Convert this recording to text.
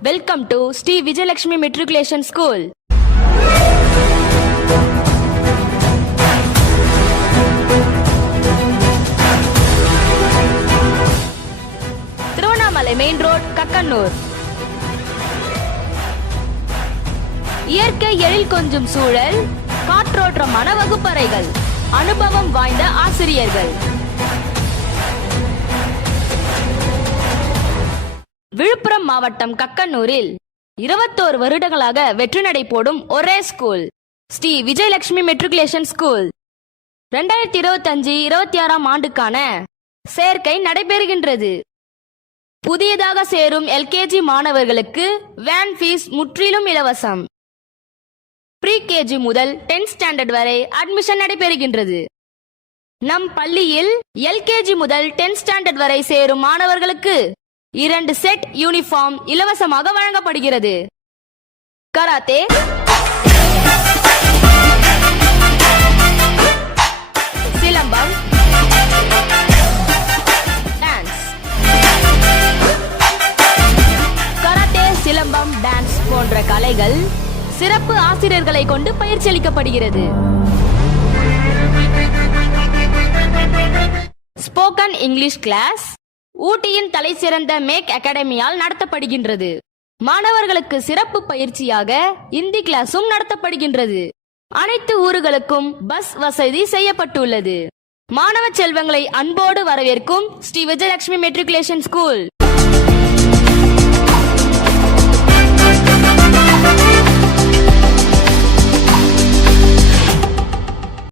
Welcome to Sri Vijayalakshmi Matriculation School. Tiruvannamalai main road, Kakkanur. இயற்கை எழில் கொஞ்சும் சூழல், காற்றோட்டமான வகுப்பறைகள், அனுபவம் வாய்ந்த ஆசிரியர்கள். விழுப்புரம் மாவட்டம் கக்கனூரில் 21 வருடங்களாக வெற்றி நடை போடும் ஒரே school Sri Vijayalakshmi matriculation school. 2025-26 ஆண்டுக்கான சேர்க்கை நடைபெறுகின்றது. புதியதாக சேரும் எல்கேஜி மாணவர்களுக்கு வேன் ஃபீஸ் முற்றிலும் இலவசம். ப்ரீ கேஜி முதல் 10th ஸ்டாண்டர்ட் வரை அட்மிஷன் நடைபெறுகின்றது. நம் பள்ளியில் எல்கேஜி முதல் 10th ஸ்டாண்டர்ட் வரை சேரும் மாணவர்களுக்கு 2 செட் யூனிஃபார்ம் இலவசமாக வழங்கப்படுகிறது. Karate, silambam, dance. Karate, silambam, dance போன்ற கலைகள் சிறப்பு ஆசிரியர்களை கொண்டு பயிற்சி அளிக்கப்படுகிறது. ஸ்போக்கன் இங்கிலீஷ் கிளாஸ் ஊட்டியின் தலை சிறந்த மேக் அகாடமியால் நடத்தப்படுகின்றது. மாணவர்களுக்கு சிறப்பு பயிற்சியாக இந்தி கிளாஸும் நடத்தப்படுகின்றது. அனைத்து ஊர்களுக்கும் பஸ் வசதி செய்யப்பட்டுள்ளது. மாணவ செல்வங்களை அன்போடு வரவேற்கும் ஸ்ரீ விஜயலட்சுமி மெட்ரிகுலேஷன் ஸ்கூல்.